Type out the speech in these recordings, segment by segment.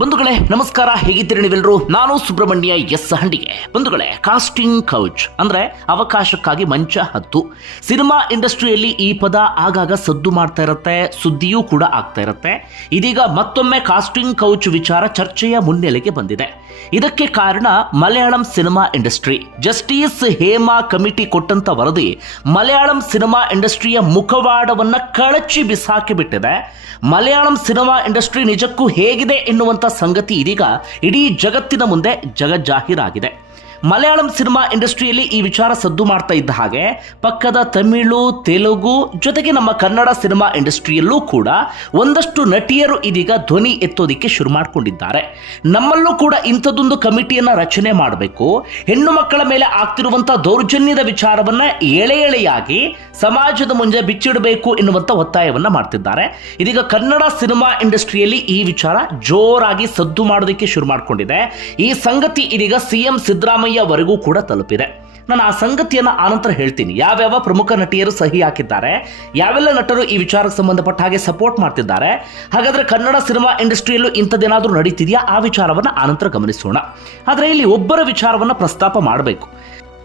ಬಂಧುಗಳೇ, ನಮಸ್ಕಾರ. ಹೇಗಿದ್ದೀರಿ ನೀವೆಲ್ಲರೂ ನಾನು ಸುಬ್ರಹ್ಮಣ್ಯ ಎಸ್ ಹಂಡಿಗೆ. ಬಂಧುಗಳೇ ಕಾಸ್ಟಿಂಗ್ ಕೌಚ್ ಅಂದ್ರೆ ಅವಕಾಶಕ್ಕಾಗಿ ಮಂಚ ಹತ್ತು. ಸಿನಿಮಾ ಇಂಡಸ್ಟ್ರಿಯಲ್ಲಿ ಈ ಪದ ಆಗಾಗ ಸದ್ದು ಮಾಡ್ತಾ ಇರುತ್ತೆ, ಸುದ್ದಿಯೂ ಕೂಡ ಆಗ್ತಾ ಇರುತ್ತೆ. ಇದೀಗ ಮತ್ತೊಮ್ಮೆ ಕಾಸ್ಟಿಂಗ್ ಕೌಚ್ ವಿಚಾರ ಚರ್ಚೆಯ ಮುನ್ನೆಲೆಗೆ ಬಂದಿದೆ. ಇದಕ್ಕೆ ಕಾರಣ Malayalam cinema industry. Justice Hema committee ಕೊಟ್ಟಂತ ವರದಿ ಮಲಯಾಳಂ ಸಿನಿಮಾ ಇಂಡಸ್ಟ್ರಿಯ ಮುಖವಾಡವನ್ನ ಕಳಚಿ ಬಿಸಾಕಿ ಬಿಟ್ಟಿದೆ. ಮಲಯಾಳಂ ಸಿನಿಮಾ ಇಂಡಸ್ಟ್ರಿ ನಿಜಕ್ಕೂ ಹೇಗಿದೆ ಎನ್ನುವಂತ ಸಂಗತಿ ಇದೀಗ ಇಡೀ ಜಗತ್ತಿನ ಮುಂದೆ ಜಗಜ್ಜಾಹೀರಾಗಿದೆ. ಮಲಯಾಳಂ ಸಿನಿಮಾ ಇಂಡಸ್ಟ್ರಿಯಲ್ಲಿ ಈ ವಿಚಾರ ಸದ್ದು ಮಾಡ್ತಾ ಇದ್ದ ಹಾಗೆ, ಪಕ್ಕದ ತಮಿಳು, ತೆಲುಗು, ಜೊತೆಗೆ ನಮ್ಮ ಕನ್ನಡ ಸಿನಿಮಾ ಇಂಡಸ್ಟ್ರಿಯಲ್ಲೂ ಕೂಡ ಒಂದಷ್ಟು ನಟಿಯರು ಇದೀಗ ಧ್ವನಿ ಎತ್ತೋದಿಕ್ಕೆ ಶುರು ಮಾಡಿಕೊಂಡಿದ್ದಾರೆ. ನಮ್ಮಲ್ಲೂ ಕೂಡ ಇಂಥದ್ದೊಂದು ಕಮಿಟಿಯನ್ನ ರಚನೆ ಮಾಡಬೇಕು. ಹೆಣ್ಣು ಮಕ್ಕಳ ಮೇಲೆ ಆಗ್ತಿರುವಂಥ ದೌರ್ಜನ್ಯದ ವಿಚಾರವನ್ನ ಎಳೆ ಎಳೆಯಾಗಿ ಸಮಾಜದ ಮುಂದೆ ಬಿಚ್ಚಿಡಬೇಕು ಎನ್ನುವಂತ ಒತ್ತಾಯವನ್ನ ಮಾಡ್ತಿದ್ದಾರೆ. ಇದೀಗ ಕನ್ನಡ ಸಿನಿಮಾ ಇಂಡಸ್ಟ್ರಿಯಲ್ಲಿ ಈ ವಿಚಾರ ಜೋರಾಗಿ ಸದ್ದು ಮಾಡೋದಕ್ಕೆ ಶುರು ಮಾಡಿಕೊಂಡಿದೆ. ಈ ಸಂಗತಿ ಇದೀಗ ಸಿಎಂ ಸಿದ್ದರಾಮಯ್ಯವರೆಗೂ ಕೂಡ ತಲುಪಿದೆ. ನಾನು ಆ ಸಂಗತಿಯನ್ನು ಆನಂತರ ಹೇಳ್ತೀನಿ. ಯಾವ್ಯಾವ ಪ್ರಮುಖ ನಟಿಯರು ಸಹಿ ಹಾಕಿದ್ದಾರೆ, ಯಾವೆಲ್ಲ ನಟರು ಈ ವಿಚಾರಕ್ಕೆ ಸಂಬಂಧಪಟ್ಟ ಹಾಗೆ ಸಪೋರ್ಟ್ ಮಾಡ್ತಿದ್ದಾರೆ, ಹಾಗಾದರೆ ಕನ್ನಡ ಸಿನಿಮಾ ಇಂಡಸ್ಟ್ರಿಯಲ್ಲೂ ಇಂಥದ್ದೇನಾದರೂ ನಡೀತಿದೆಯಾ? ಆ ವಿಚಾರವನ್ನು ಆನಂತರ ಗಮನಿಸೋಣ. ಆದರೆ ಇಲ್ಲಿ ಒಬ್ಬರ ವಿಚಾರವನ್ನು ಪ್ರಸ್ತಾಪ ಮಾಡಬೇಕು.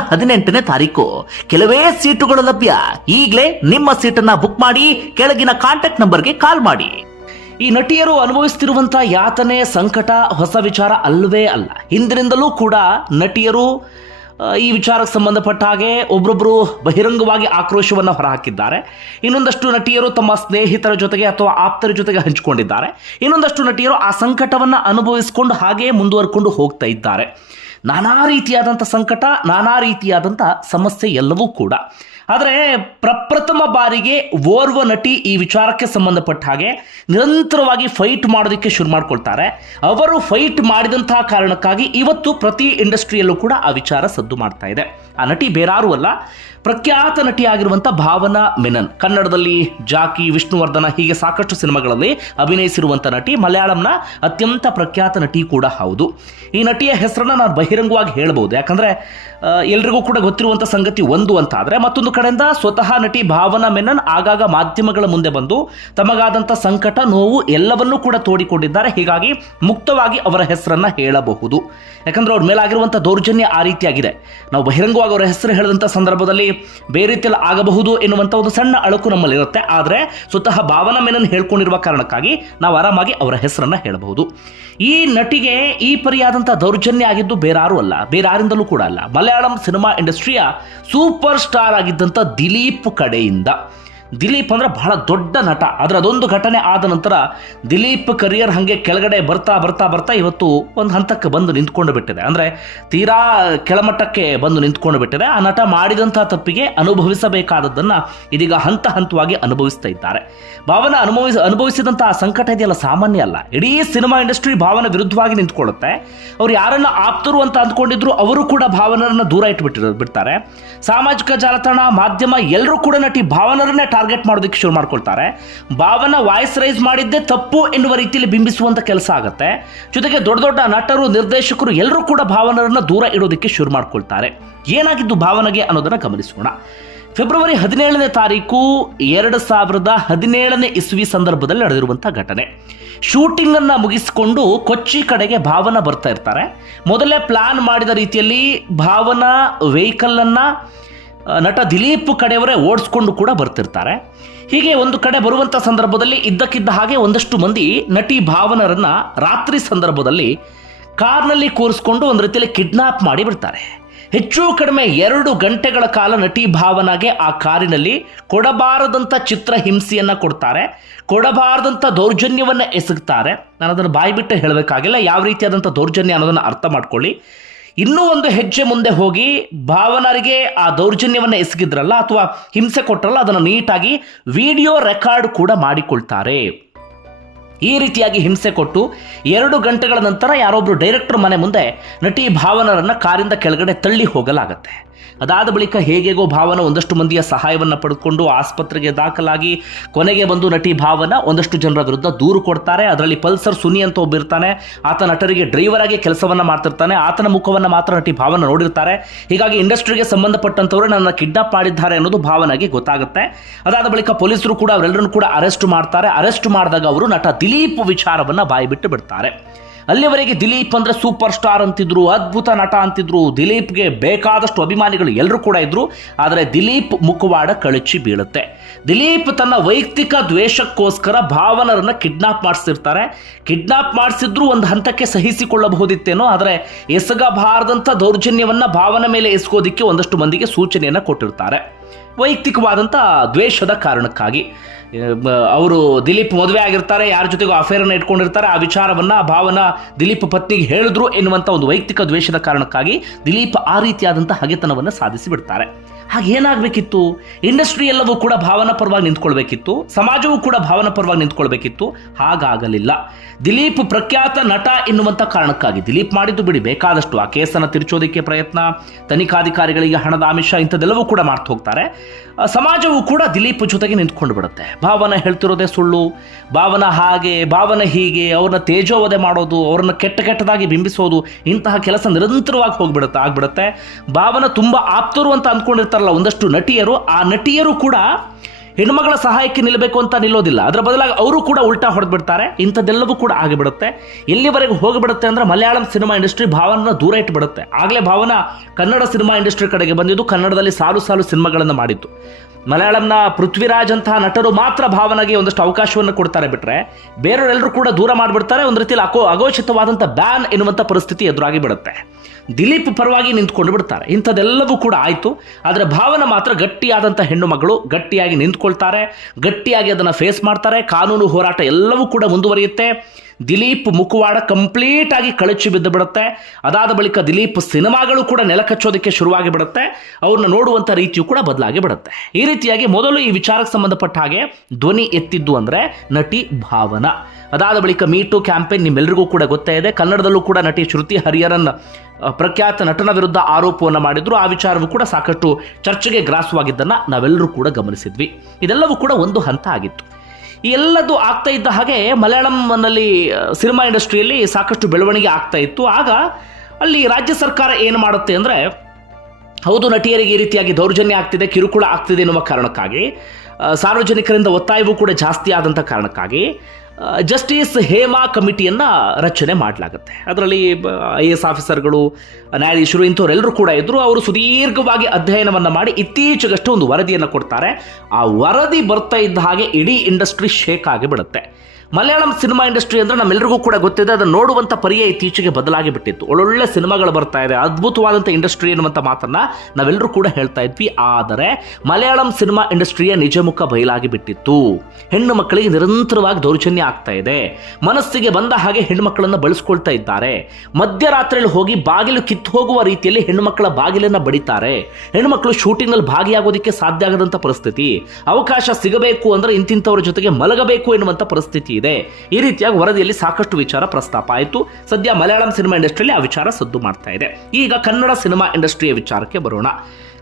ಹದಿನೆಂಟನೇ ತಾರೀಕು. ಕೆಲವೇ ಸೀಟುಗಳು ಲಭ್ಯ. ಈಗಲೇ ನಿಮ್ಮ ಸೀಟನ್ನ ಬುಕ್ ಮಾಡಿ, ಕೆಳಗಿನ ಕಾಂಟ್ಯಾಕ್ಟ್ ನಂಬರ್ಗೆ ಕಾಲ್ ಮಾಡಿ. ಈ ನಟಿಯರು ಅನುಭವಿಸ್ತಿರುವಂತಹ ಯಾತನೆ, ಸಂಕಟ, ಹೊಸ ವಿಚಾರ ಅಲ್ಲವೇ ಅಲ್ಲ. ಹಿಂದಿನಿಂದಲೂ ಕೂಡ ನಟಿಯರು ಈ ವಿಚಾರಕ್ಕೆ ಸಂಬಂಧಪಟ್ಟ ಹಾಗೆ ಒಬ್ಬೊಬ್ಬರು ಬಹಿರಂಗವಾಗಿ ಆಕ್ರೋಶವನ್ನು ಹೊರಹಾಕಿದ್ದಾರೆ. ಇನ್ನೊಂದಷ್ಟು ನಟಿಯರು ತಮ್ಮ ಸ್ನೇಹಿತರ ಜೊತೆಗೆ ಅಥವಾ ಆಪ್ತರ ಜೊತೆಗೆ ಹಂಚಿಕೊಂಡಿದ್ದಾರೆ. ಇನ್ನೊಂದಷ್ಟು ನಟಿಯರು ಆ ಸಂಕಟವನ್ನು ಅನುಭವಿಸಿಕೊಂಡು ಹಾಗೆ ಮುಂದುವರ್ಕೊಂಡು ಹೋಗ್ತಾ ಇದ್ದಾರೆ. ನಾನಾ ರೀತಿಯಾದಂಥ ಸಂಕಟ ನಾನಾ ರೀತಿಯಾದಂಥ ಸಮಸ್ಯೆ ಎಲ್ಲವೂ ಕೂಡ. ಆದರೆ ಪ್ರಪ್ರಥಮ ಬಾರಿಗೆ ಓರ್ವ ನಟಿ ಈ ವಿಚಾರಕ್ಕೆ ಸಂಬಂಧಪಟ್ಟ ಹಾಗೆ ನಿರಂತರವಾಗಿ ಫೈಟ್ ಮಾಡೋದಕ್ಕೆ ಶುರು ಮಾಡ್ಕೊಳ್ತಾರೆ. ಅವರು ಫೈಟ್ ಮಾಡಿದಂತಹ ಕಾರಣಕ್ಕಾಗಿ ಇವತ್ತು ಪ್ರತಿ ಇಂಡಸ್ಟ್ರಿಯಲ್ಲೂ ಕೂಡ ಆ ವಿಚಾರ ಸದ್ದು ಮಾಡ್ತಾ ಇದೆ. ಆ ನಟಿ ಬೇರಾರೂ ಅಲ್ಲ, ಪ್ರಖ್ಯಾತ ನಟಿಯಾಗಿರುವಂಥ ಭಾವನಾ ಮೆನನ್. ಕನ್ನಡದಲ್ಲಿ ಜಾಕಿ ವಿಷ್ಣುವರ್ಧನ ಹೀಗೆ ಸಾಕಷ್ಟು ಸಿನಿಮಾಗಳಲ್ಲಿ ಅಭಿನಯಿಸಿರುವಂಥ ನಟಿ ಮಲಯಾಳಂನ ಅತ್ಯಂತ ಪ್ರಖ್ಯಾತ ನಟಿ ಕೂಡ ಹೌದು. ಈ ನಟಿಯ ಹೆಸರನ್ನು ನಾನು ಬಹಿರಂಗವಾಗಿ ಹೇಳ್ಬೋದು. ಯಾಕಂದರೆ ಎಲ್ರಿಗೂ ಕೂಡ ಗೊತ್ತಿರುವಂಥ ಸಂಗತಿ ಒಂದು ಅಂತ. ಆದರೆ ಮತ್ತೊಂದು ಕಡೆಯಿಂದ ಸ್ವತಃ ನಟಿ ಭಾವನಾ ಮೆನನ್ ಆಗಾಗ ಮಾಧ್ಯಮಗಳ ಮುಂದೆ ಬಂದು ತಮಗಾದಂಥ ಸಂಕಟ, ನೋವು ಎಲ್ಲವನ್ನೂ ಕೂಡ ತೋಡಿಕೊಂಡಿದ್ದಾರೆ. ಹೀಗಾಗಿ ಮುಕ್ತವಾಗಿ ಅವರ ಹೆಸರನ್ನ ಹೇಳಬಹುದು. ಯಾಕಂದ್ರೆ ಅವ್ರ ಮೇಲಾಗಿರುವಂಥ ದೌರ್ಜನ್ಯ ಆ ರೀತಿಯಾಗಿದೆ. ನಾವು ಬಹಿರಂಗವಾಗಿ ಅವರ ಹೆಸರು ಹೇಳಿದಂಥ ಸಂದರ್ಭದಲ್ಲಿ ಬೇರೆ ರೀತಿಯಲ್ಲಿ ಆಗಬಹುದು ಎನ್ನುವಂಥ ಒಂದು ಸಣ್ಣ ಅಳುಕು ನಮ್ಮಲ್ಲಿರುತ್ತೆ. ಆದರೆ ಸ್ವತಃ ಭಾವನಾ ಮೆನನ್ ಹೇಳ್ಕೊಂಡಿರುವ ಕಾರಣಕ್ಕಾಗಿ ನಾವು ಆರಾಮಾಗಿ ಅವರ ಹೆಸರನ್ನ ಹೇಳಬಹುದು. ಈ ನಟಿಗೆ ಈ ಪರಿಯಾದಂಥ ದೌರ್ಜನ್ಯ ಆಗಿದ್ದು ಬೇರಾರು ಅಲ್ಲ, ಬೇರಾರಿಂದಲೂ ಕೂಡ ಅಲ್ಲ. ಮಲಯಾಳಂ ಸಿನಿಮಾ ಇಂಡಸ್ಟ್ರಿಯ ಸೂಪರ್ ಸ್ಟಾರ್ ಆಗಿದ್ದಂಥ ದಿಲೀಪ್ ಕಡೆಯಿಂದ. ದಿಲೀಪ್ ಅಂದ್ರೆ ಬಹಳ ದೊಡ್ಡ ನಟ. ಆದರೆ ಅದೊಂದು ಘಟನೆ ಆದ ನಂತರ ದಿಲೀಪ್ ಕರಿಯರ್ ಹಾಗೆ ಕೆಳಗಡೆ ಬರ್ತಾ ಬರ್ತಾ ಬರ್ತಾ ಇವತ್ತು ಒಂದು ಹಂತಕ್ಕೆ ಬಂದು ನಿಂತ್ಕೊಂಡು ಬಿಟ್ಟಿದೆ. ಅಂದ್ರೆ ತೀರಾ ಕೆಳಮಟ್ಟಕ್ಕೆ ಬಂದು ನಿಂತ್ಕೊಂಡು ಬಿಟ್ಟಿದೆ. ಆ ನಟ ಮಾಡಿದಂಥ ತಪ್ಪಿಗೆ ಅನುಭವಿಸಬೇಕಾದದ್ದನ್ನು ಇದೀಗ ಹಂತ ಹಂತವಾಗಿ ಅನುಭವಿಸ್ತಾ ಇದ್ದಾರೆ. ಭಾವನ ಅನುಭವಿಸ, ಅನುಭವಿಸಿದಂಥ ಸಂಕಟ ಇದೆಯಲ್ಲ, ಸಾಮಾನ್ಯ ಅಲ್ಲ. ಇಡೀ ಸಿನಿಮಾ ಇಂಡಸ್ಟ್ರಿ ಭಾವನ ವಿರುದ್ಧವಾಗಿ ನಿಂತ್ಕೊಳ್ಳುತ್ತೆ. ಅವ್ರು ಯಾರನ್ನ ಆಪ್ತರು ಅಂತ ಅಂದ್ಕೊಂಡಿದ್ರು, ಅವರು ಕೂಡ ಭಾವನರನ್ನ ದೂರ ಇಟ್ಬಿಟ್ಟಿರೋ, ಬಿಡ್ತಾರೆ. ಸಾಮಾಜಿಕ ಜಾಲತಾಣ ಮಾಧ್ಯಮ ಎಲ್ಲರೂ ಕೂಡ ನಟಿ ಭಾವನರನ್ನೇ ಟಾರ್ಗೆಟ್ ಮಾಡೋದಕ್ಕೆ ಶುರು ಮಾಡ್ಕೊಳ್ತಾರೆ. ಭಾವನ ವಾಯ್ಸ್ ರೈಸ್ ಮಾಡಿದ್ದೇ ತಪ್ಪು ಎನ್ನುವ ರೀತಿಯಲ್ಲಿ ಬಿಂಬಿಸುವಂತ ಕೆಲಸ ಆಗುತ್ತೆ. ಜೊತೆಗೆ ದೊಡ್ಡ ದೊಡ್ಡ ನಟರು ನಿರ್ದೇಶಕರು ಎಲ್ಲರೂ ಕೂಡ ಭಾವನರನ್ನ ದೂರ ಇಡೋದಕ್ಕೆ ಶುರು ಮಾಡ್ಕೊಳ್ತಾರೆ. ಏನಾಗಿದ್ದು ಭಾವನೆಗೆ ಅನ್ನೋದನ್ನು ಗಮನಿಸೋಣ. ಫೆಬ್ರವರಿ ಹದಿನೇಳನೇ ತಾರೀಕು ಎರಡು ಸಾವಿರದ ಹದಿನೇಳನೇ ಇಸ್ವಿ ಸಂದರ್ಭದಲ್ಲಿ ನಡೆದಿರುವಂಥ ಘಟನೆ. ಶೂಟಿಂಗನ್ನು ಮುಗಿಸಿಕೊಂಡು ಕೊಚ್ಚಿ ಕಡೆಗೆ ಭಾವನ ಬರ್ತಾ ಇರ್ತಾರೆ. ಮೊದಲೇ ಪ್ಲಾನ್ ಮಾಡಿದ ರೀತಿಯಲ್ಲಿ ಭಾವನ ವೆಹಿಕಲ್ ಅನ್ನ ಆ, ನಟ ದಿಲೀಪ್ ಕಡೆಯವರೇ ಓಡಿಸ್ಕೊಂಡು ಕೂಡ ಬರ್ತಿರ್ತಾರೆ. ಹೀಗೆ ಒಂದು ಕಡೆ ಬರುವಂಥ ಸಂದರ್ಭದಲ್ಲಿ ಇದ್ದಕ್ಕಿದ್ದ ಹಾಗೆ ಒಂದಷ್ಟು ಮಂದಿ ನಟಿ ಭಾವನರನ್ನ ರಾತ್ರಿ ಸಂದರ್ಭದಲ್ಲಿ ಕಾರ್ನಲ್ಲಿ ಕೂರಿಸ್ಕೊಂಡು ಒಂದು ರೀತಿಯಲ್ಲಿ ಕಿಡ್ನಾಪ್ ಮಾಡಿ ಬಿಡ್ತಾರೆ. ಹೆಚ್ಚು ಕಡಿಮೆ ಎರಡು ಗಂಟೆಗಳ ಕಾಲ ನಟಿ ಭಾವನಾಗೆ ಆ ಕಾರಿನಲ್ಲಿ ಕೊಡಬಾರದಂಥ ಚಿತ್ರ ಹಿಂಸೆಯನ್ನು ಕೊಡ್ತಾರೆ. ಕೊಡಬಾರದಂಥ ದೌರ್ಜನ್ಯವನ್ನು ಎಸಗ್ತಾರೆ. ನಾನು ಅದನ್ನು ಬಾಯಿ ಬಿಟ್ಟು ಹೇಳಬೇಕಾಗಿಲ್ಲ. ಯಾವ ರೀತಿಯಾದಂಥ ದೌರ್ಜನ್ಯ ಅನ್ನೋದನ್ನು ಅರ್ಥ ಮಾಡ್ಕೊಳ್ಳಿ. ಇನ್ನೂ ಒಂದು ಹೆಜ್ಜೆ ಮುಂದೆ ಹೋಗಿ ಭಾವನರಿಗೆ ಆ ದೌರ್ಜನ್ಯವನ್ನು ಎಸಗಿದ್ರಲ್ಲ ಅಥವಾ ಹಿಂಸೆ ಕೊಟ್ಟರಲ್ಲ ಅದನ್ನು ನೀಟಾಗಿ ವಿಡಿಯೋ ರೆಕಾರ್ಡ್ ಕೂಡ ಮಾಡಿಕೊಳ್ತಾರೆ. ಈ ರೀತಿಯಾಗಿ ಹಿಂಸೆ ಕೊಟ್ಟು ಎರಡು ಗಂಟೆಗಳ ನಂತರ ಯಾರೊಬ್ಬರು ಡೈರೆಕ್ಟರ್ ಮನೆ ಮುಂದೆ ನಟಿ ಭಾವನರನ್ನು ಕಾರಿಂದ ಕೆಳಗಡೆ ತಳ್ಳಿ ಹೋಗಲಾಗತ್ತೆ. ಅದಾದ ಬಳಿಕ ಹೇಗೆಗೋ ಭಾವನ ಒಂದಷ್ಟು ಮಂದಿಯ ಸಹಾಯವನ್ನು ಪಡೆದುಕೊಂಡು ಆಸ್ಪತ್ರೆಗೆ ದಾಖಲಾಗಿ ಕೊನೆಗೆ ಬಂದು ನಟಿ ಭಾವನ ಒಂದಷ್ಟು ಜನರ ವಿರುದ್ಧ ದೂರು ಕೊಡ್ತಾರೆ. ಅದರಲ್ಲಿ ಪಲ್ಸರ್ ಸುನಿ ಅಂತ ಒಬ್ಬಿರ್ತಾನೆ ಆತ ನಟರಿಗೆ ಡ್ರೈವರ್ ಆಗಿ ಕೆಲಸವನ್ನು ಮಾಡ್ತಿರ್ತಾನೆ. ಆತನ ಮುಖವನ್ನು ಮಾತ್ರ ನಟಿ ಭಾವನ ನೋಡಿರ್ತಾರೆ. ಹೀಗಾಗಿ ಇಂಡಸ್ಟ್ರಿಗೆ ಸಂಬಂಧಪಟ್ಟಂತವರು ನನ್ನ ಕಿಡ್ನಾಪ್ ಮಾಡಿದ್ದಾರೆ ಅನ್ನೋದು ಭಾವನಾಗಿ ಗೊತ್ತಾಗುತ್ತೆ. ಅದಾದ ಬಳಿಕ ಪೊಲೀಸರು ಕೂಡ ಅವರೆಲ್ಲರನ್ನು ಕೂಡ ಅರೆಸ್ಟ್ ಮಾಡ್ತಾರೆ. ಅರೆಸ್ಟ್ ಮಾಡಿದಾಗ ಅವರು ನಟ ದಿಲೀಪ್ ವಿಚಾರವನ್ನು ಬಾಯಿ ಬಿಟ್ಟು ಬಿಡ್ತಾರೆ. ಅಲ್ಲಿವರೆಗೆ ದಿಲೀಪ್ ಅಂದರೆ ಸೂಪರ್ ಸ್ಟಾರ್ ಅಂತಿದ್ರು, ಅದ್ಭುತ ನಟ ಅಂತಿದ್ರು, ದಿಲೀಪ್ಗೆ ಬೇಕಾದಷ್ಟು ಅಭಿಮಾನಿಗಳು ಎಲ್ಲರೂ ಕೂಡ ಇದ್ರು, ಆದರೆ ದಿಲೀಪ್ ಮುಖವಾಡ ಕಳಚಿ ಬೀಳುತ್ತೆ. ದಿಲೀಪ್ ತನ್ನ ವೈಯಕ್ತಿಕ ದ್ವೇಷಕ್ಕೋಸ್ಕರ ಭಾವನರನ್ನು ಕಿಡ್ನಾಪ್ ಮಾಡಿಸಿರ್ತಾರೆ. ಕಿಡ್ನಾಪ್ ಮಾಡಿಸಿದ್ರು ಒಂದು ಹಂತಕ್ಕೆ ಸಹಿಸಿಕೊಳ್ಳಬಹುದಿತ್ತೇನೋ, ಆದರೆ ಎಸಗಬಾರದಂಥ ದೌರ್ಜನ್ಯವನ್ನು ಭಾವನ ಮೇಲೆ ಎಸಗೋದಿಕ್ಕೆ ಒಂದಷ್ಟು ಮಂದಿಗೆ ಸೂಚನೆಯನ್ನು ಕೊಟ್ಟಿರ್ತಾರೆ. ವೈಯಕ್ತಿಕವಾದಂಥ ದ್ವೇಷದ ಕಾರಣಕ್ಕಾಗಿ. ಅವರು ದಿಲೀಪ್ ಮದುವೆ ಆಗಿರ್ತಾರೆ, ಯಾರ ಜೊತೆಗೂ ಅಫೇರನ್ನು ಇಟ್ಕೊಂಡಿರ್ತಾರೆ, ಆ ವಿಚಾರವನ್ನು ಭಾವನ ದಿಲೀಪ್ ಪತ್ನಿಗೆ ಹೇಳಿದ್ರು ಎನ್ನುವಂಥ ಒಂದು ವೈಯಕ್ತಿಕ ದ್ವೇಷದ ಕಾರಣಕ್ಕಾಗಿ ದಿಲೀಪ್ ಆ ರೀತಿಯಾದಂಥ ಹಗೆತನವನ್ನು ಸಾಧಿಸಿ ಬಿಡ್ತಾರೆ. ಹಾಗೇನಾಗಬೇಕಿತ್ತು? ಇಂಡಸ್ಟ್ರಿ ಎಲ್ಲವೂ ಕೂಡ ಭಾವನಾಪರವಾಗಿ ನಿಂತ್ಕೊಳ್ಬೇಕಿತ್ತು. ಸಮಾಜವೂ ಕೂಡ ಭಾವನಾಪರವಾಗಿ ನಿಂತ್ಕೊಳ್ಬೇಕಿತ್ತು. ಹಾಗಾಗಲಿಲ್ಲ. ದಿಲೀಪ್ ಪ್ರಖ್ಯಾತ ನಟ ಎನ್ನುವಂಥ ಕಾರಣಕ್ಕಾಗಿ ದಿಲೀಪ್ ಮಾಡಿದ್ದು ಬಿಡಿ. ಬೇಕಾದಷ್ಟು ಆ ಕೇಸನ್ನು ತಿರುಚೋದಕ್ಕೆ ಪ್ರಯತ್ನ. ತನಿಖಾಧಿಕಾರಿಗಳಿಗೆ ಹಣದ ಆಮಿಷ ಇಂಥದ್ದೆಲ್ಲವೂ ಕೂಡ ಮಾಡ್ತಾ ಹೋಗ್ತಾರೆ. ಸಮಾಜವೂ ಕೂಡ ದಿಲೀಪ್ ಜೊತೆಗೆ ನಿಂತ್ಕೊಂಡು ಬಿಡುತ್ತೆ. ಭಾವನ ಹೇಳ್ತಿರೋದೇ ಸುಳ್ಳು. ಭಾವನ ಹಾಗೆ, ಭಾವನ ಹೀಗೆ, ಅವ್ರನ್ನ ತೇಜೋವಧೆ ಮಾಡೋದು, ಅವ್ರನ್ನ ಕೆಟ್ಟ ಕೆಟ್ಟದಾಗಿ ಬಿಂಬಿಸೋದು ಇಂತಹ ಕೆಲಸ ನಿರಂತರವಾಗಿ ಹೋಗ್ಬಿಡುತ್ತೆ ಆಗ್ಬಿಡುತ್ತೆ. ಭಾವನ ತುಂಬ ಆಪ್ತರು ಅಂತ ಅಂದ್ಕೊಂಡಿರ್ತಾರಲ್ಲ ಒಂದಷ್ಟು ನಟಿಯರು, ಆ ನಟಿಯರು ಕೂಡ ಹೆಣ್ಮಗಳ ಸಹಾಯಕ್ಕೆ ನಿಲ್ಲಬೇಕು ಅಂತ ನಿಲ್ಲೋದಿಲ್ಲ. ಅದರ ಬದಲಾಗಿ ಅವರು ಕೂಡ ಉಲ್ಟಾ ಹೊಡೆದ್ಬಿಡ್ತಾರೆ. ಇಂಥದ್ದೆಲ್ಲವೂ ಕೂಡ ಆಗಿಬಿಡುತ್ತೆ. ಎಲ್ಲಿವರೆಗೆ ಹೋಗಿಬಿಡುತ್ತೆ ಅಂದರೆ ಮಲಯಾಳಂ ಸಿನಿಮಾ ಇಂಡಸ್ಟ್ರಿ ಭಾವನ ದೂರ ಇಟ್ಬಿಡುತ್ತೆ. ಆಗಲೇ ಭಾವನ ಕನ್ನಡ ಸಿನಿಮಾ ಇಂಡಸ್ಟ್ರಿ ಕಡೆಗೆ ಬಂದಿದ್ದು ಕನ್ನಡದಲ್ಲಿ ಸಾಲು ಸಾಲು ಸಿನಿಮಾಗಳನ್ನು ಮಾಡಿತ್ತು ಮಲಯಾಳಂನ ಪೃಥ್ವಿರಾಜ್ ಅಂತಹ ನಟರು ಮಾತ್ರ ಭಾವನೆಗೆ ಒಂದಷ್ಟು ಅವಕಾಶವನ್ನು ಕೊಡ್ತಾರೆ ಬಿಟ್ರೆ ಬೇರೆಯವರೆಲ್ಲರೂ ಕೂಡ ದೂರ ಮಾಡಿಬಿಡ್ತಾರೆ. ಒಂದು ರೀತಿಯಲ್ಲಿ ಅಕೋ ಅಘೋಷಿತವಾದಂಥ ಬ್ಯಾನ್ ಎನ್ನುವಂಥ ಪರಿಸ್ಥಿತಿ ಎದುರಾಗಿ ಬಿಡುತ್ತೆ. ದಿಲೀಪ್ ಪರವಾಗಿ ನಿಂತ್ಕೊಂಡು ಬಿಡ್ತಾರೆ. ಇಂಥದ್ದೆಲ್ಲವೂ ಕೂಡ ಆಯಿತು. ಆದರೆ ಭಾವನ ಮಾತ್ರ ಗಟ್ಟಿಯಾದಂಥ ಹೆಣ್ಣು ಮಗಳು ಗಟ್ಟಿಯಾಗಿ ನಿಂತ್ಕೊಳ್ತಾರೆ. ಗಟ್ಟಿಯಾಗಿ ಅದನ್ನು ಫೇಸ್ ಮಾಡ್ತಾರೆ. ಕಾನೂನು ಹೋರಾಟ ಎಲ್ಲವೂ ಕೂಡ ಮುಂದುವರಿಯುತ್ತೆ. ದಿಲೀಪ್ ಮುಖವಾಡ ಕಂಪ್ಲೀಟ್ ಆಗಿ ಕಳಚಿ ಬಿದ್ದು ಬಿಡುತ್ತೆ. ಅದಾದ ಬಳಿಕ ದಿಲೀಪ್ ಸಿನಿಮಾಗಳು ಕೂಡ ನೆಲಕಚ್ಚೋದಕ್ಕೆ ಶುರುವಾಗಿ ಬಿಡುತ್ತೆ. ಅವ್ರನ್ನ ನೋಡುವಂಥ ರೀತಿಯು ಕೂಡ ಬದಲಾಗಿ ಬಿಡುತ್ತೆ. ಈ ರೀತಿಯಾಗಿ ಮೊದಲು ಈ ವಿಚಾರಕ್ಕೆ ಸಂಬಂಧಪಟ್ಟ ಹಾಗೆ ಧ್ವನಿ ಎತ್ತಿದ್ದು ಅಂದರೆ ನಟಿ ಭಾವನಾ. ಅದಾದ ಬಳಿಕ ಮೀಟು ಕ್ಯಾಂಪೇನ್ ನಿಮ್ಮೆಲ್ಲರಿಗೂ ಕೂಡ ಗೊತ್ತೇ ಇದೆ. ಕನ್ನಡದಲ್ಲೂ ಕೂಡ ನಟಿ ಶ್ರುತಿ ಹರಿಹರನ್ ಪ್ರಖ್ಯಾತ ನಟನ ವಿರುದ್ಧ ಆರೋಪವನ್ನು ಮಾಡಿದ್ರು. ಆ ವಿಚಾರವೂ ಕೂಡ ಸಾಕಷ್ಟು ಚರ್ಚೆಗೆ ಗ್ರಾಸವಾಗಿದ್ದನ್ನು ನಾವೆಲ್ಲರೂ ಕೂಡ ಗಮನಿಸಿದ್ವಿ. ಇದೆಲ್ಲವೂ ಕೂಡ ಒಂದು ಹಂತ ಆಗಿತ್ತು. ಎಲ್ಲದು ಆಗ್ತಾ ಇದ್ದ ಹಾಗೆ ಮಲಯಾಳಂನಲ್ಲಿ ಸಿನಿಮಾ ಇಂಡಸ್ಟ್ರಿಯಲ್ಲಿ ಸಾಕಷ್ಟು ಬೆಳವಣಿಗೆ ಆಗ್ತಾ ಇತ್ತು. ಆಗ ಅಲ್ಲಿ ರಾಜ್ಯ ಸರ್ಕಾರ ಏನು ಮಾಡುತ್ತೆ ಅಂದರೆ, ಹೌದು, ನಟಿಯರಿಗೆ ಈ ರೀತಿಯಾಗಿ ದೌರ್ಜನ್ಯ ಆಗ್ತಿದೆ, ಕಿರುಕುಳ ಆಗ್ತಿದೆ ಎನ್ನುವ ಕಾರಣಕ್ಕಾಗಿ ಸಾರ್ವಜನಿಕರಿಂದ ಒತ್ತಾಯವೂ ಕೂಡ ಜಾಸ್ತಿ ಆದಂಥ ಕಾರಣಕ್ಕಾಗಿ ಜಸ್ಟಿಸ್ ಹೇಮಾ ಕಮಿಟಿಯನ್ನು ರಚನೆ ಮಾಡಲಾಗುತ್ತೆ. ಅದರಲ್ಲಿ ಐ ಎಸ್ ಆಫೀಸರ್ಗಳು ನ್ಯಾಯಾಧೀಶರು ಇಂಥವರೆಲ್ಲರೂ ಕೂಡ ಇದ್ದರು ಅವರು ಸುದೀರ್ಘವಾಗಿ ಅಧ್ಯಯನವನ್ನು ಮಾಡಿ ಇತ್ತೀಚೆಗಷ್ಟೇ ಒಂದು ವರದಿಯನ್ನು ಕೊಡ್ತಾರೆ. ಆ ವರದಿ ಬರ್ತಾ ಇದ್ದ ಹಾಗೆ ಇಡೀ ಇಂಡಸ್ಟ್ರಿ ಶೇಕ್ ಆಗಿಬಿಡುತ್ತೆ ಮಲಯಾಳಂ ಸಿನಿಮಾ ಇಂಡಸ್ಟ್ರಿ ಅಂದ್ರೆ ನಮ್ಮೆಲ್ಲರಿಗೂ ಕೂಡ ಗೊತ್ತಿದೆ, ಅದನ್ನು ನೋಡುವಂಥ ಪರ್ಯಾಯ ಇತ್ತೀಚೆಗೆ ಬದಲಾಗಿ ಬಿಟ್ಟಿತ್ತು. ಒಳ್ಳೊಳ್ಳೆ ಸಿನಿಮಾಗಳು ಬರ್ತಾ ಇದೆ ಅದ್ಭುತವಾದಂಥ ಇಂಡಸ್ಟ್ರಿ ಎನ್ನುವಂಥ ಮಾತನ್ನ ನಾವೆಲ್ಲರೂ ಕೂಡ ಹೇಳ್ತಾ ಇದ್ವಿ. ಆದರೆ ಮಲಯಾಳಂ ಸಿನಿಮಾ ಇಂಡಸ್ಟ್ರಿಯ ನಿಜಮುಖ ಬಯಲಾಗಿ ಬಿಟ್ಟಿತ್ತು. ಹೆಣ್ಣು ಮಕ್ಕಳಿಗೆ ನಿರಂತರವಾಗಿ ದೌರ್ಜನ್ಯ ಆಗ್ತಾ ಇದೆ. ಮನಸ್ಸಿಗೆ ಬಂದ ಹಾಗೆ ಹೆಣ್ಣು ಮಕ್ಕಳನ್ನು ಬಳಸ್ಕೊಳ್ತಾ ಇದ್ದಾರೆ. ಮಧ್ಯರಾತ್ರಿಯಲ್ಲಿ ಹೋಗಿ ಬಾಗಿಲು ಕಿತ್ತು ಹೋಗುವ ರೀತಿಯಲ್ಲಿ ಹೆಣ್ಣು ಮಕ್ಕಳ ಬಾಗಿಲನ್ನು ಬಡಿತಾರೆ. ಹೆಣ್ಣು ಮಕ್ಕಳು ಶೂಟಿಂಗ್ನಲ್ಲಿ ಭಾಗಿಯಾಗೋದಕ್ಕೆ ಸಾಧ್ಯ ಆಗದಂಥ ಪರಿಸ್ಥಿತಿ. ಅವಕಾಶ ಸಿಗಬೇಕು ಅಂದ್ರೆ ಇಂತಿಂಥವ್ರ ಜೊತೆಗೆ ಮಲಗಬೇಕು ಎನ್ನುವಂಥ ಪರಿಸ್ಥಿತಿ ಇದೆ. ಈ ರೀತಿಯಾಗಿ ವರದಿಯಲ್ಲಿ ಸಾಕಷ್ಟು ವಿಚಾರ ಪ್ರಸ್ತಾಪ ಆಯಿತು. ಸದ್ಯ ಮಲಯಾಳಂ ಸಿನಿಮಾ ಇಂಡಸ್ಟ್ರಿಯಲ್ಲಿ ಆ ವಿಚಾರ ಸದ್ದು ಮಾಡ್ತಾ ಇದೆ. ಈಗ ಕನ್ನಡ ಸಿನಿಮಾ ಇಂಡಸ್ಟ್ರಿಯ ವಿಚಾರಕ್ಕೆ ಬರೋಣ.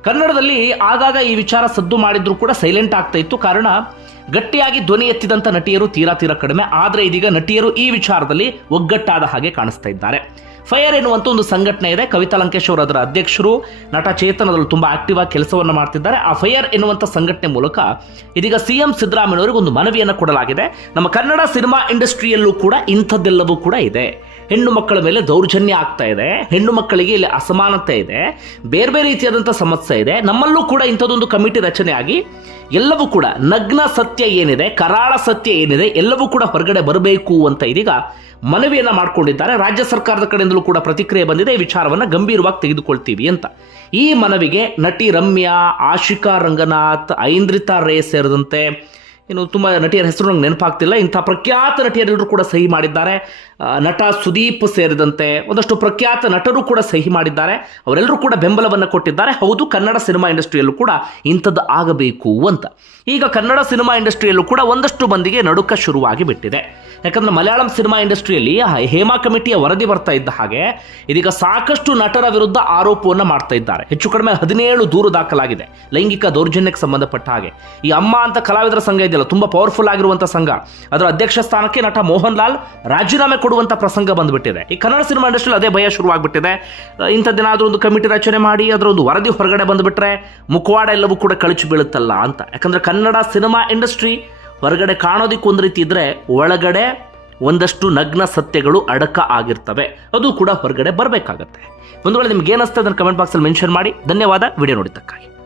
ಕನ್ನಡದಲ್ಲಿ ಆಗಾಗ ಈ ವಿಚಾರ ಸದ್ದು ಮಾಡಿದ್ರು ಕೂಡ ಸೈಲೆಂಟ್ ಆಗ್ತಾ ಇತ್ತು. ಕಾರಣ, ಗಟ್ಟಿಯಾಗಿ ಧ್ವನಿ ಎತ್ತಿದಂಥ ನಟಿಯರು ತೀರಾ ತೀರಾ ಕಡಿಮೆ. ಆದರೆ ಇದೀಗ ನಟಿಯರು ಈ ವಿಚಾರದಲ್ಲಿ ಒಗ್ಗಟ್ಟಾದ ಹಾಗೆ ಕಾಣಿಸ್ತಾ ಇದ್ದಾರೆ. ಫೈರ್ ಎನ್ನುವಂಥ ಒಂದು ಸಂಘಟನೆ ಇದೆ. ಕವಿತಾ ಲಂಕೇಶ್ ಅವರು ಅದರ ಅಧ್ಯಕ್ಷರು, ನಟ ಚೇತನದಲ್ಲಿ ತುಂಬ ಆಕ್ಟಿವ್ ಆಗಿ ಕೆಲಸವನ್ನು ಮಾಡ್ತಿದ್ದಾರೆ. ಆ ಫೈರ್ ಎನ್ನುವಂಥ ಸಂಘಟನೆ ಮೂಲಕ ಇದೀಗ ಸಿ ಎಂ ಸಿದ್ದರಾಮಯ್ಯವರಿಗೆ ಒಂದು ಮನವಿಯನ್ನು ಕೊಡಲಾಗಿದೆ. ನಮ್ಮ ಕನ್ನಡ ಸಿನಿಮಾ ಇಂಡಸ್ಟ್ರಿಯಲ್ಲೂ ಕೂಡ ಇಂಥದ್ದೆಲ್ಲವೂ ಕೂಡ ಇದೆ. ಹೆಣ್ಣು ಮಕ್ಕಳ ಮೇಲೆ ದೌರ್ಜನ್ಯ ಆಗ್ತಾ ಇದೆ. ಹೆಣ್ಣು ಮಕ್ಕಳಿಗೆ ಇಲ್ಲಿ ಅಸಮಾನತೆ ಇದೆ. ಬೇರೆ ಬೇರೆ ರೀತಿಯಾದಂಥ ಸಮಸ್ಯೆ ಇದೆ. ನಮ್ಮಲ್ಲೂ ಕೂಡ ಇಂಥದ್ದೊಂದು ಕಮಿಟಿ ರಚನೆ ಆಗಿ ಎಲ್ಲವೂ ಕೂಡ ನಗ್ನ ಸತ್ಯ ಏನಿದೆ, ಕರಾಳ ಸತ್ಯ ಏನಿದೆ, ಎಲ್ಲವೂ ಕೂಡ ಹೊರಗಡೆ ಬರಬೇಕು ಅಂತ ಇದೀಗ ಮನವಿಯನ್ನು ಮಾಡಿಕೊಂಡಿದ್ದಾರೆ. ರಾಜ್ಯ ಸರ್ಕಾರದ ಕಡೆಯಿಂದಲೂ ಕೂಡ ಪ್ರತಿಕ್ರಿಯೆ ಬಂದಿದೆ. ಈ ವಿಚಾರವನ್ನು ಗಂಭೀರವಾಗಿ ತೆಗೆದುಕೊಳ್ತೀವಿ ಅಂತ. ಈ ಮನವಿಗೆ ನಟಿ ರಮ್ಯಾ, ಆಶಿಕಾ ರಂಗನಾಥ್, ಐಂದ್ರಿತಾ ರೇ ಸೇರಿದಂತೆ ಇನ್ನು ತುಂಬ ನಟಿಯರ ಹೆಸರು ನಂಗೆ ನೆನಪಾಗ್ತಿಲ್ಲ. ಇಂಥ ಪ್ರಖ್ಯಾತ ನಟಿಯರೆಲ್ಲರೂ ಕೂಡ ಸಹಿ ಮಾಡಿದ್ದಾರೆ. ನಟ ಸುದೀಪ್ ಸೇರಿದಂತೆ ಒಂದಷ್ಟು ಪ್ರಖ್ಯಾತ ನಟರು ಕೂಡ ಸಹಿ ಮಾಡಿದ್ದಾರೆ. ಅವರೆಲ್ಲರೂ ಕೂಡ ಬೆಂಬಲವನ್ನು ಕೊಟ್ಟಿದ್ದಾರೆ. ಹೌದು, ಕನ್ನಡ ಸಿನಿಮಾ ಇಂಡಸ್ಟ್ರಿಯಲ್ಲೂ ಕೂಡ ಇಂಥದ್ದು ಆಗಬೇಕು ಅಂತ. ಈಗ ಕನ್ನಡ ಸಿನಿಮಾ ಇಂಡಸ್ಟ್ರಿಯಲ್ಲೂ ಕೂಡ ಒಂದಷ್ಟು ಮಂದಿಗೆ ನಡುಕ ಶುರುವಾಗಿ ಬಿಟ್ಟಿದೆ. ಯಾಕಂದ್ರೆ ಮಲಯಾಳಂ ಸಿನಿಮಾ ಇಂಡಸ್ಟ್ರಿಯಲ್ಲಿ ಹೇಮಾ ಕಮಿಟಿಯ ವರದಿ ಬರ್ತಾ ಇದ್ದ ಹಾಗೆ ಇದೀಗ ಸಾಕಷ್ಟು ನಟರ ವಿರುದ್ಧ ಆರೋಪವನ್ನು ಮಾಡ್ತಾ ಇದ್ದಾರೆ. ಹೆಚ್ಚು ಕಡಿಮೆ ಹದಿನೇಳು ದೂರು ದಾಖಲಾಗಿದೆ. ಲೈಂಗಿಕ ದೌರ್ಜನ್ಯಕ್ಕೆ ಸಂಬಂಧಪಟ್ಟ ಹಾಗೆ. ಈ ಅಮ್ಮ ಅಂತ ಕಲಾವಿದರ ಸಂಘ ಇದೆಯಲ್ಲ, ತುಂಬ ಪವರ್ಫುಲ್ ಆಗಿರುವಂಥ ಸಂಘ. ಅದರ ಅಧ್ಯಕ್ಷ ಸ್ಥಾನಕ್ಕೆ ನಟ ಮೋಹನ್ ಲಾಲ್ ರಾಜೀನಾಮೆ ಕೊಡುವಂಥ ಪ್ರಸಂಗ ಬಂದ್ಬಿಟ್ಟಿದೆ. ಈ ಕನ್ನಡ ಸಿನಿಮಾ ಇಂಡಸ್ಟ್ರಿಯಲ್ಲಿ ಅದೇ ಭಯ ಶುರುವಾಗ್ಬಿಟ್ಟಿದೆ. ದಿನಾದರೂ ಒಂದು ಕಮಿಟಿ ರಚನೆ ಮಾಡಿ, ಅದರ ಒಂದು ವರದಿ ಹೊರಗಡೆ ಬಂದ್ಬಿಟ್ರೆ ಮುಖವಾಡ ಎಲ್ಲವೂ ಕೂಡ ಕಳಚಿ ಬೀಳುತ್ತಲ್ಲ ಅಂತ. ಯಾಕಂದ್ರೆ ಕನ್ನಡ ಸಿನಿಮಾ ಇಂಡಸ್ಟ್ರಿ ಹೊರಗಡೆ ಕಾಣೋದಿಕ್ಕೆ ಒಂದು ರೀತಿ ಇದ್ರೆ ಒಳಗಡೆ ಒಂದಷ್ಟು ನಗ್ನ ಸತ್ಯಗಳು ಅಡಕ ಆಗಿರ್ತವೆ. ಅದು ಕೂಡ ಹೊರಗಡೆ ಬರಬೇಕಾಗತ್ತೆ. ಒಂದು ವೇಳೆ ನಿಮ್ಗೆ ಏನಿಸ್ತದೆ ಅದನ್ನು ಕಮೆಂಟ್ ಬಾಕ್ಸಲ್ಲಿ ಮೆನ್ಷನ್ ಮಾಡಿ. ಧನ್ಯವಾದ. ವಿಡಿಯೋ ನೋಡಿದ್ದಕ್ಕಾಗಿ.